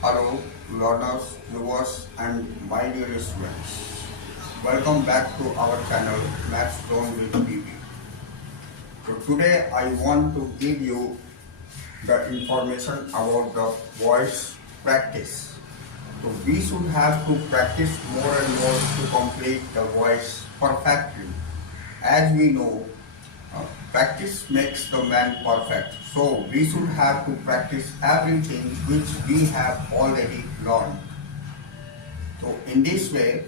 Hello, learners, viewers, and my dear students. Welcome back to our channel Maths Zone with PB. So today I want to give you the information about the voice practice. So we should have to practice more and more to complete the voice perfectly. As we know, practice makes the man perfect. So we should have to practice everything which we have already learned. So in this way,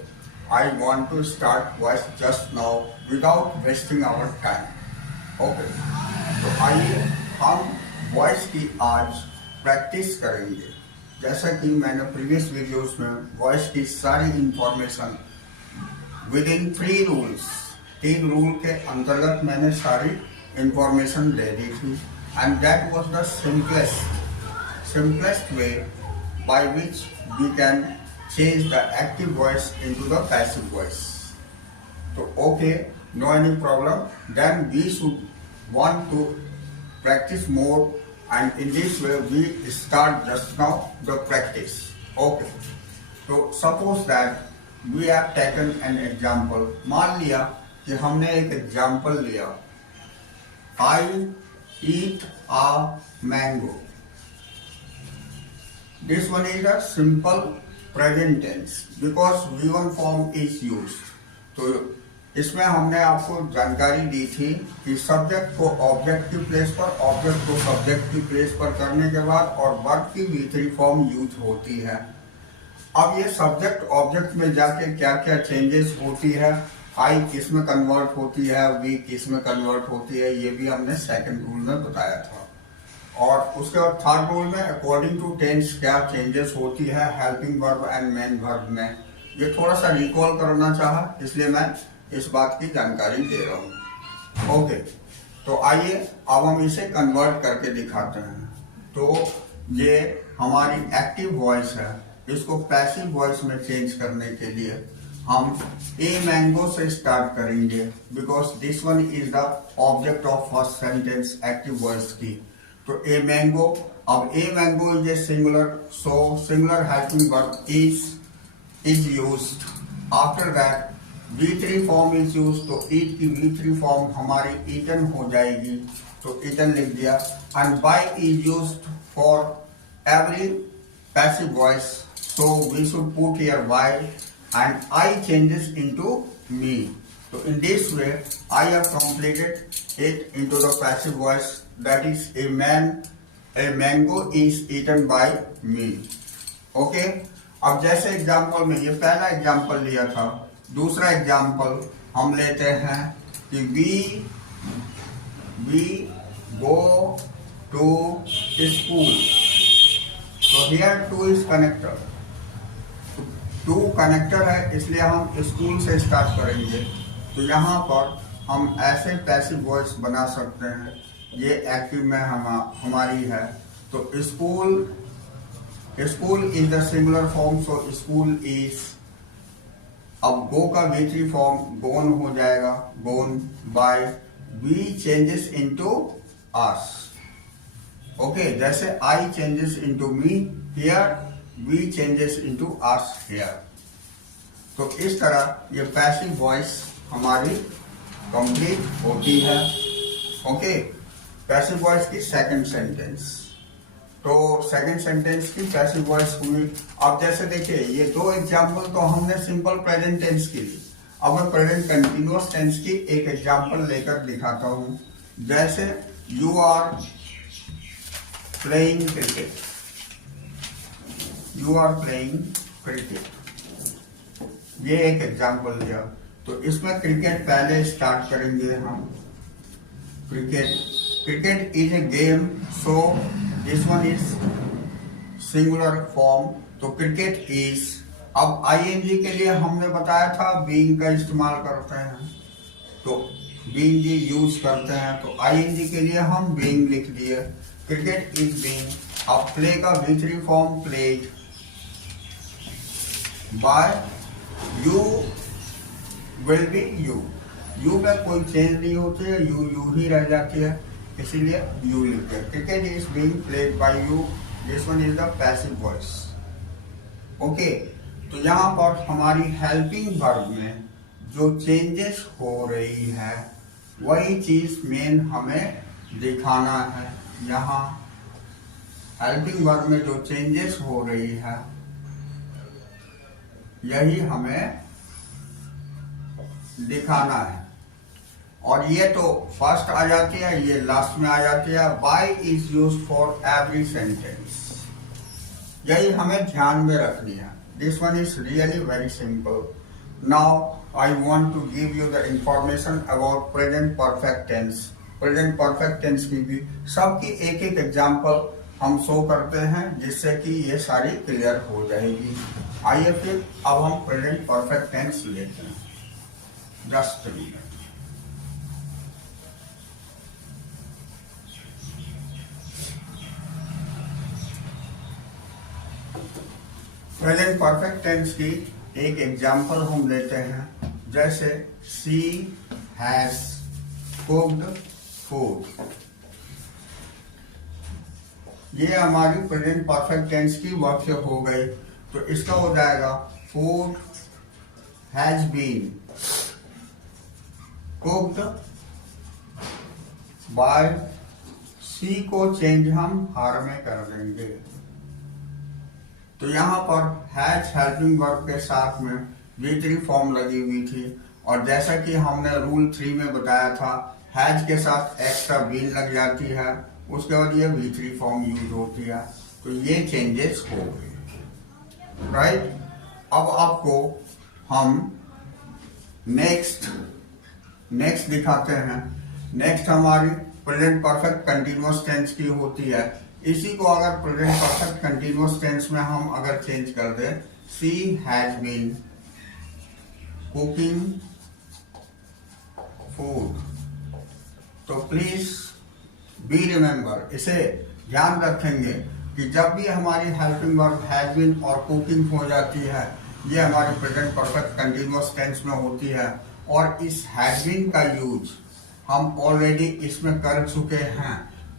I want to start voice just now without wasting our time. Okay, तो आइए हम voice की आज practice करेंगे। जैसा कि मैंने previous videos में वॉइस की सारी इंफॉर्मेशन विद इन 3 रूल के अंतर्गत मैंने सारी इंफॉर्मेशन दे दी थी and that was the simplest way by which we can change the active voice into the passive voice. So okay, no any problem. Then we should want to practice more, and in this way we start just now the practice. Okay. So suppose that we have taken an example. मान लिया कि हमने एक example लिया, I eat a mango. This one is a simple present tense because V1 form is used. तो इसमें हमने आपको जानकारी दी थी कि सब्जेक्ट को ऑब्जेक्ट की प्लेस पर, ऑब्जेक्ट को सब्जेक्ट की प्लेस पर करने के बाद और वर्ब की V3 फॉर्म यूज होती है। अब ये सब्जेक्ट ऑब्जेक्ट में जाके क्या क्या चेंजेस होती है, आई किस में कन्वर्ट होती है, वी किस में कन्वर्ट होती है, ये भी हमने सेकंड रूल में बताया था। और उसके बाद थर्ड रूल में अकॉर्डिंग टू टेंस क्या चेंजेस होती है helping verb and main verb में, ये थोड़ा सा रिकॉल करना चाहा, इसलिए मैं इस बात की जानकारी दे रहा हूँ। ओके, तो आइए अब हम इसे कन्वर्ट करके दिखाते हैं। तो ये हमारी एक्टिव वॉइस है, इसको पैसिव वॉइस में चेंज करने के लिए हम ए मैंगो से स्टार्ट करेंगे because this one is the object of first sentence active voice की। तो ए मैंगो, अब a mango is a singular, so singular helping verb is used. After that V3 form is used, तो ईट की V3 form हमारी eaten हो जाएगी, तो eaten लिख दिया। And by is used for every passive voice, so we should put here by and I changes into me. तो in this way I have completed it into the passive voice, that is a mango is eaten by me. Okay, अब जैसे example में ये पहला example लिया था, दूसरा example हम लेते हैं कि we go to school. So here to is connector, to connector है इसलिए हम स्कूल से स्टार्ट करेंगे। तो यहाँ पर हम ऐसे पैसिव वॉइस बना सकते हैं, ये एक्टिव में हमारी है। तो school is the singular form, so school is, अब गो का V3 फॉर्म गोन हो जाएगा, gone by we changes into us. Okay, जैसे I changes into me, here we changes into us here. तो इस तरह ये पैसिव वॉइस हमारी कंप्लीट होती है। ओके, पैसिव वॉइस की सेकंड सेंटेंस, तो सेकंड सेंटेंस की पैसिव वॉइस हुई। अब जैसे देखिए ये दो एग्जाम्पल तो हमने सिंपल प्रेजेंट टेंस की ली, अब मैं प्रेजेंट कंटिन्यूअस टेंस की एक एग्जाम्पल लेकर दिखाता हूं। जैसे you are playing cricket, you are playing cricket, ये एक एग्जाम्पल लिया। तो इसमें क्रिकेट पहले स्टार्ट करेंगे हम। Cricket is a game, so this one is singular form, तो क्रिकेट इज। अब आईएनजी के लिए हमने बताया था बीइंग का इस्तेमाल करते हैं, तो बीइंग यूज करते हैं, तो आईएनजी के लिए हम बीइंग लिख दिए, क्रिकेट इज बीइंग। अब प्ले का V3 form played by you will B you में कोई चेंज नहीं होती है, यू ही रह जाती है, इसीलिए यू लिखते हैं। Cricket is being played by you, this one is the passive voice. Okay, तो यहाँ पर हमारी हेल्पिंग वर्ब में जो चेंजेस हो रही है वही चीज मेन हमें दिखाना है। यहाँ हेल्पिंग वर्ब में जो चेंजेस हो रही है यही हमें दिखाना है। और ये तो फर्स्ट आ जाती है, ये लास्ट में आ जाती है। By is used for every sentence, यही हमें ध्यान में रखनी है। This one is really very simple. Now I want to give you the information about present perfect tense. Present perfect tense की भी सबकी एक एक एग्जाम्पल हम शो करते हैं जिससे कि ये सारी क्लियर हो जाएगी। आइए फिर अब हम प्रेजेंट परफेक्ट टेंस लेते हैं। Just a minute. Present perfect tense की एक एग्जाम्पल हम लेते हैं, जैसे शी हैज कुक्ड फूड। ये हमारी प्रेजेंट परफेक्ट टेंस की वाक्य हो गई। तो इसका हो जाएगा food has been cooked by she को चेंज हम हार में कर देंगे। तो यहाँ पर हैज हेल्पिंग वर्ब के साथ में V3 फॉर्म लगी हुई थी, और जैसा कि हमने रूल 3 में बताया था, हैज के साथ एक्स्ट्रा बीन लग जाती है, उसके बाद ये V3 फॉर्म यूज होती है। तो ये चेंजेस हो गए, राइट। अब आपको हम नेक्स्ट दिखाते हैं। नेक्स्ट हमारी प्रेजेंट परफेक्ट कंटिन्यूअस टेंस की होती है। इसी को अगर प्रेजेंट परफेक्ट कंटिन्यूअस टेंस में हम अगर चेंज कर दें, she has been cooking food, तो प्लीज बी रिमेंबर, इसे ध्यान रखेंगे कि जब भी हमारी हेल्पिंग वर्ब हैज बीन और कुकिंग हो जाती है, ये हमारी प्रेजेंट परफेक्ट कंटिन्यूअस टेंस में होती है। और इस हैज बीन का यूज हम ऑलरेडी इसमें कर चुके हैं।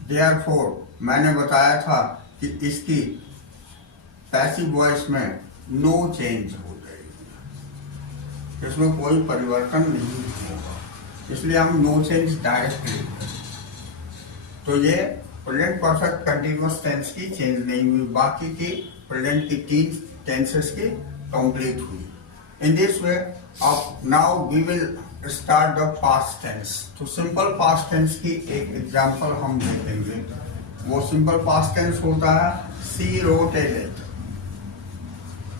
देयरफॉर मैंने बताया था कि इसकी पैसिव वॉइस में नो चेंज हो जाएगी, इसमें कोई परिवर्तन नहीं होगा, इसलिए हम नो चेंज डायरेक्ट लिखते हैं। तो ये प्रेजेंट परफेक्ट कंटिन्यूअस टेंस की चेंज नहीं हुई, बाकी की प्रेजेंट की 3 टेंसेस की कंप्लीट हुई। इन दिस वे अब now we will start the past tense. तो सिंपल पास्ट टेंस की एक एग्जांपल हम देखेंगे। वो सिंपल पास्ट टेंस होता है she wrote a letter,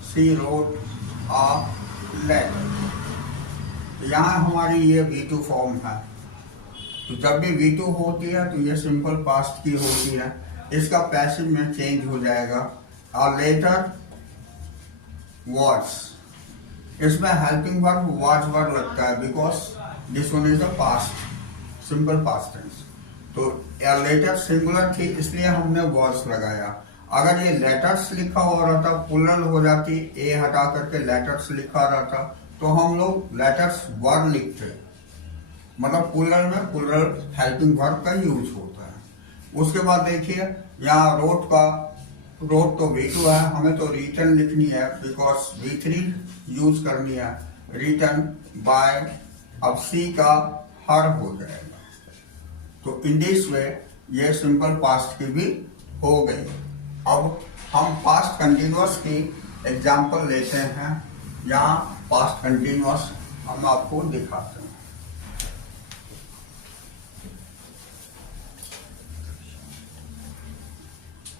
she wrote a letter. यहाँ हमारी ये V2 फॉर्म है। तो जब भी V2 होती है तो ये सिंपल पास्ट की होती है, इसका पैसिव में चेंज हो जाएगा अ लेटर वॉज। इसमें हेल्पिंग वर्ब वॉज वर्ब लगता है because this one is the past, simple past tense. तो या लेटर सिंगुलर थी इसलिए हमने वॉज लगाया। अगर ये लेटर्स लिखा हो रहा था, प्लूरल हो जाती, ए हटा करके लेटर्स लिखा रहता, तो हम लोग लेटर्स वर्ब लिखते, मतलब प्लूरल में प्लूरल हेल्पिंग वर्ब का यूज होता है। उसके बाद देखिए यहाँ रोट तो V2 है, हमें तो रिटर्न लिखनी है बिकॉज V3 यूज करनी है। रिटर्न बाय, अब सी का हर हो जाएगा। तो इन दिस वे ये सिंपल पास्ट की भी हो गई। अब हम पास्ट कंटिन्यूअस की एग्जांपल लेते हैं। यहाँ पास्ट कंटिन्यूअस हम आपको दिखाते हैं।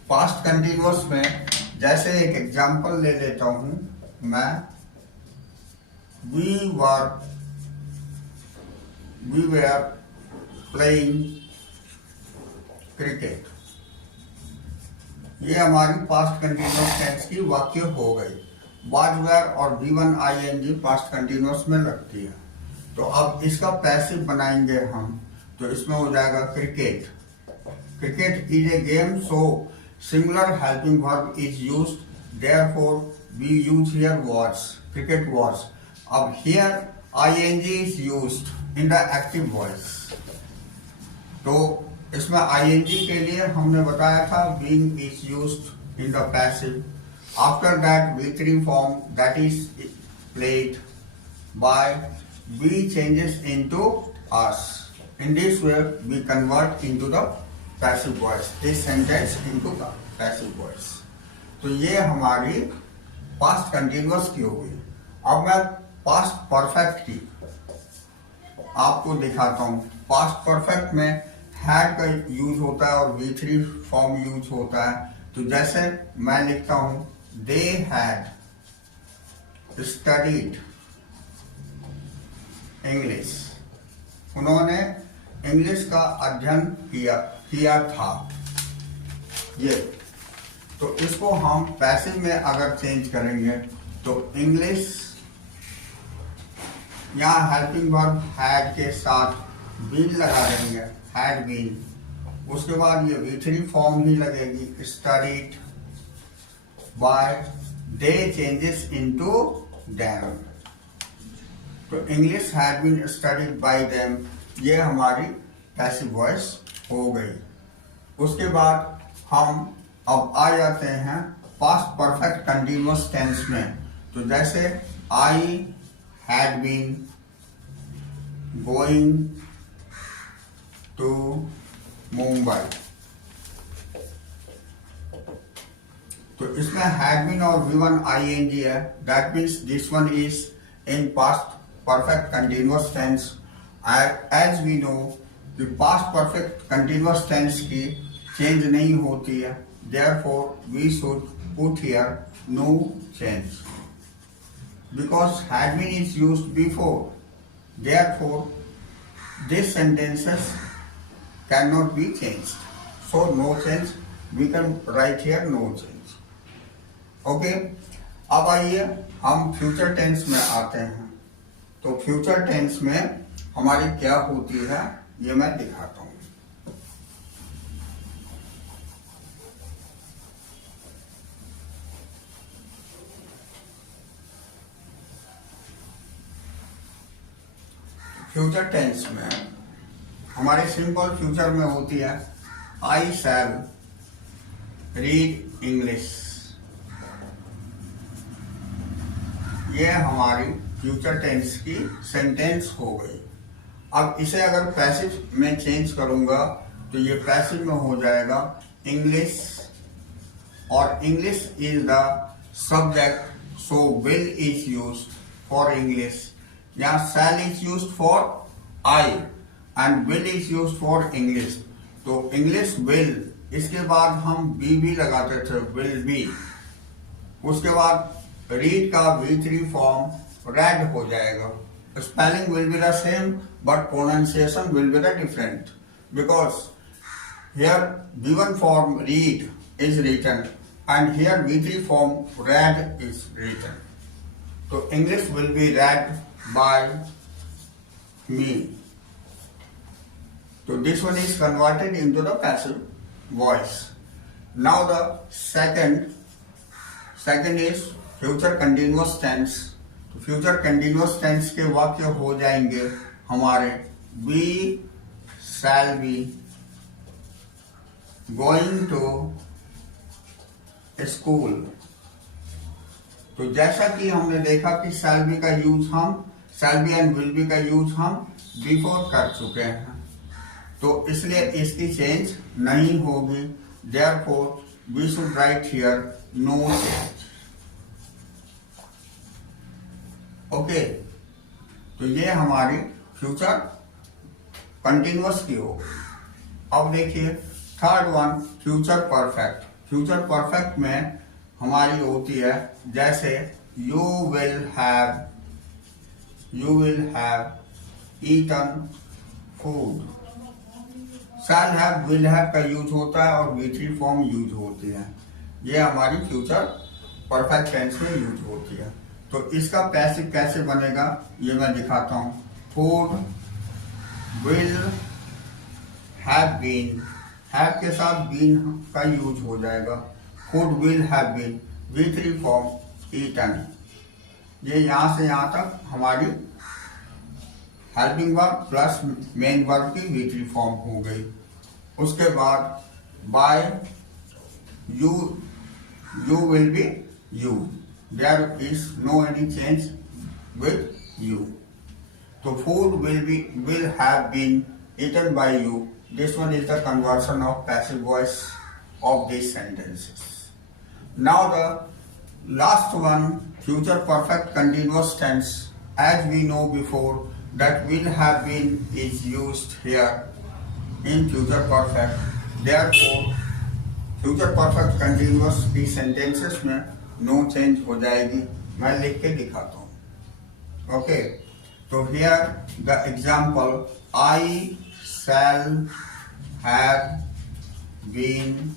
पास्ट कंटिन्यूअस में जैसे एक एग्जांपल ले लेता हूं मैं, वी वेर प्लेइंग क्रिकेट। ये हमारी पास्ट कंटिन्यूअस टेंस की वाक्य हो गई। वाज वेर और V1 ING पास्ट कंटिन्यूअस में लगती है। तो अब इसका पैसिव बनाएंगे हम, तो इसमें हो जाएगा cricket. Cricket is a game, so singular helping verb is used, therefore we use here was, cricket was. अब here ing is used in the active voice। तो इसमें ing के लिए हमने बताया था being is used in the passive। After that V3 form that is played by we changes into us. In this way we convert into the passive voice, this sentence into the passive voice. तो ये हमारी past continuous की हो गई। अब मैं past perfect की आपको दिखाता हूँ। पास्ट परफेक्ट में हैड का यूज होता है और V3 फॉर्म यूज होता है। तो जैसे मैं लिखता हूँ दे हैड स्टडीड इंग्लिश, उन्होंने इंग्लिश का अध्ययन किया था। ये तो इसको हम पैसिव में अगर चेंज करेंगे तो इंग्लिश या हेल्पिंग वर्ब हैड के साथ बीन लगा देंगे, हैड बीन। उसके बाद ये V3 फॉर्म ही लगेगी, studied by they changes into them. तो English had been studied by them, ये हमारी पैसिव वॉइस हो गई। उसके बाद हम अब आ जाते हैं पास्ट परफेक्ट कंटिन्यूअस टेंस में। तो जैसे I had been going to Mumbai, तो इसमें हैड बीन और V1 ing है, that means this one is in past perfect continuous tense. As we know कि पास्ट परफेक्ट कंटिन्यूअस टेंस की चेंज नहीं होती है, therefore we should put here no change because had been is used before, therefore these sentences cannot be changed, so no change, we can write here no change. Okay, अब आइए हम future tense में आते हैं। तो future tense में हमारी क्या होती है ये मैं दिखाता हूँ। फ्यूचर टेंस में हमारे सिंपल फ्यूचर में होती है आई शैल रीड इंग्लिश, ये हमारी फ्यूचर टेंस की सेंटेंस हो गई। अब इसे अगर पैसिव में चेंज करूंगा तो ये पैसिव में हो जाएगा इंग्लिश, और English is the subject, so will is used for English, या shall is used for I and will is used for English। तो English will, इसके बाद हम भी लगाते थे, will be। उसके बाद read का V3 फॉर्म read हो जाएगा। Spelling will be the same but pronunciation will be the different because here V1 form read is written and here V3 form read is written। तो English will be read by me। So this one is converted into the passive voice। Now the second is future continuous tense। तो future continuous tense के वाक्य हो जाएंगे हमारे we shall be going to school। तो जैसा कि हमने देखा कि shall be का यूज हम shall be and will be का यूज हम बिफोर कर चुके हैं, तो इसलिए इसकी चेंज नहीं होगी। therefore we should write here no change। Okay, तो ये हमारी फ्यूचर कंटिन्यूअस की हो गई। अब देखिए third one future perfect. Future perfect में हमारी होती है जैसे you will have eaten food। shall have will have का यूज होता है और V3 फॉर्म यूज होती है, ये हमारी फ्यूचर परफेक्ट टेंस में यूज होती है। तो इसका पैसिव कैसे बनेगा ये मैं दिखाता हूँ। Food will have been, have के साथ बीन का यूज हो जाएगा। Food will have been, V3 form eaten, ये यहाँ से यहाँ तक हमारी helping verb plus main verb की V3 फॉर्म हो गई। उसके बाद by you will be you. There is no any change with you. So food will have been eaten by you. This one is the conversion of passive voice of these sentences. Now the last one, future perfect continuous tense. As we know before, that will have been is used here in future perfect. Therefore, future perfect continuous की sentences में no change हो जाएगी. मैं लिख के दिखाता हूँ. Okay. So here the example, I shall have been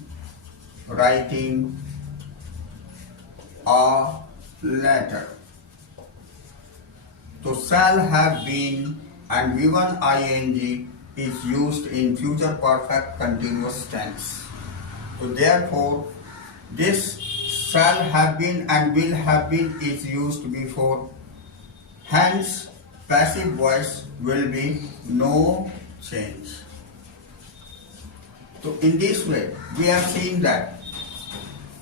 writing a letter. So shall have been and V1 ing is used in future perfect continuous tense. So therefore this shall have been and will have been is used before. Hence passive voice will be no change. So in this way we have seen that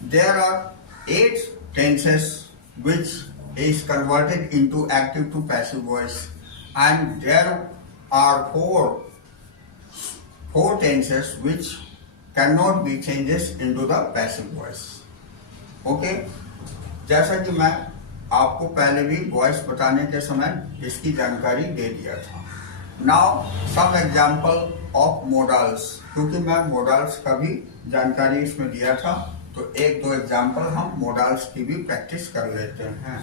there are 8 tenses which is converted into active to passive voice, and there are 4 tenses which cannot be changes into the passive voice. Okay, जैसा कि मैं आपको पहले भी voice बताने के समय इसकी जानकारी दे दिया था. Now some example of modals, क्योंकि मैं मोडल्स का भी जानकारी इसमें दिया था, तो 1-2 एग्जांपल हम मोडल्स की भी प्रैक्टिस कर लेते हैं.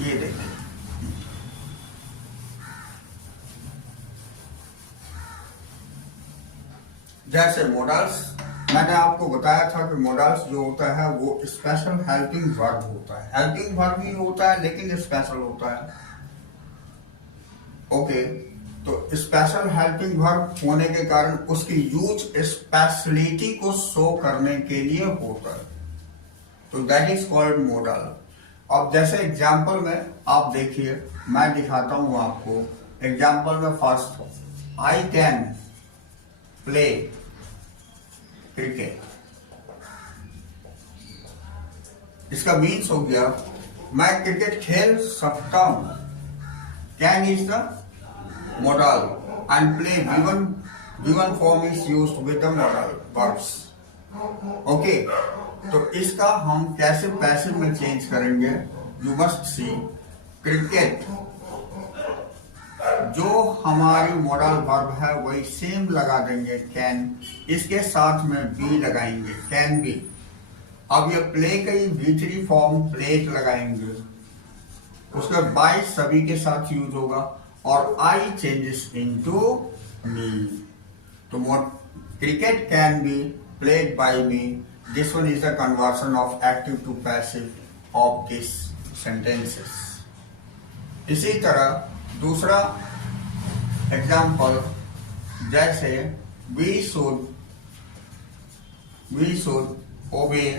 ये देखें, जैसे मोडल्स मैंने आपको बताया था कि मोडल्स जो होता है वो स्पेशल हेल्पिंग वर्ब होता है. हेल्पिंग वर्ब ही होता है लेकिन स्पेशल होता है. ओके, तो स्पेशल हेल्पिंग वर्ब होने के कारण उसकी यूज स्पेशलिटी को शो करने के लिए होता है. तो दैट इज कॉल्ड मोडल. अब जैसे एग्जाम्पल में आप देखिए, मैं दिखाता हूं आपको. एग्जाम्पल में first, I can play cricket. इसका मीन्स हो गया मैं क्रिकेट खेल सकता हूं. Can is the modal and play given form is used with the modal verbs. Okay, तो इसका हम कैसे पैसिव में चेंज करेंगे? यू मस्ट सी, क्रिकेट जो हमारी मॉडल वर्ब है वही सेम लगा देंगे कैन, इसके साथ में बी लगाएंगे कैन बी. अब ये प्ले का ही V3 फॉर्म प्लेट लगाएंगे, उसके बाय सभी के साथ यूज होगा और आई चेंजेस इनटू मी. तो cricket can be played by me. This one is the conversion of active to passive of these sentences. इसी तरह दूसरा एग्जाम्पल, जैसे we should obey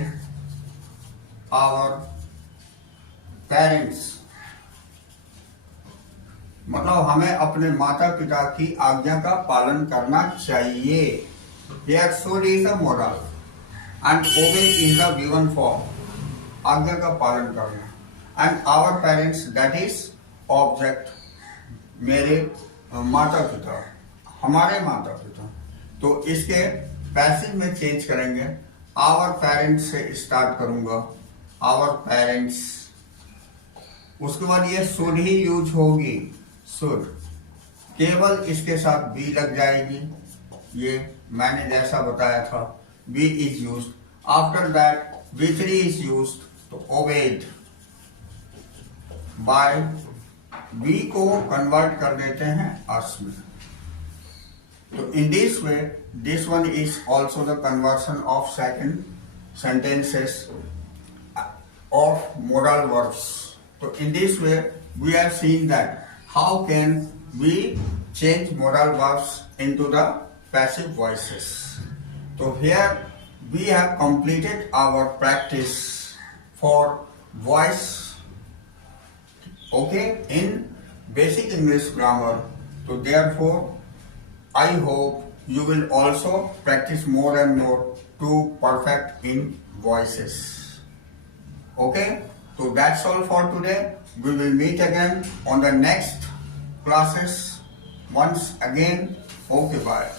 our parents. मतलब हमें अपने माता पिता की आज्ञा का पालन करना चाहिए. Here should is a modal and obey is the given form. आज्ञा का पालन करना. And our parents, that is object, मेरे माता पिता, हमारे माता पिता. तो इसके पैसिव में चेंज करेंगे. our parents से स्टार्ट करूंगा, our parents. उसके बाद ये should ही यूज होगी. should केवल इसके साथ बी लग जाएगी. ये मैंने जैसा बताया था, B is use. After that V3 is use, तो ओबेड बाय बी को कन्वर्ट कर देते हैं अस में. तो in this way this one is also the conversion of second sentences of modal verbs. तो in this way we are seeing that how can we change modal verbs into the passive voices. So here we have completed our practice for voice, okay, in basic English grammar. So therefore I hope you will also practice more and more to perfect in voices. Okay, so that's all for today. We will meet again on the next classes. Once again, okay, bye.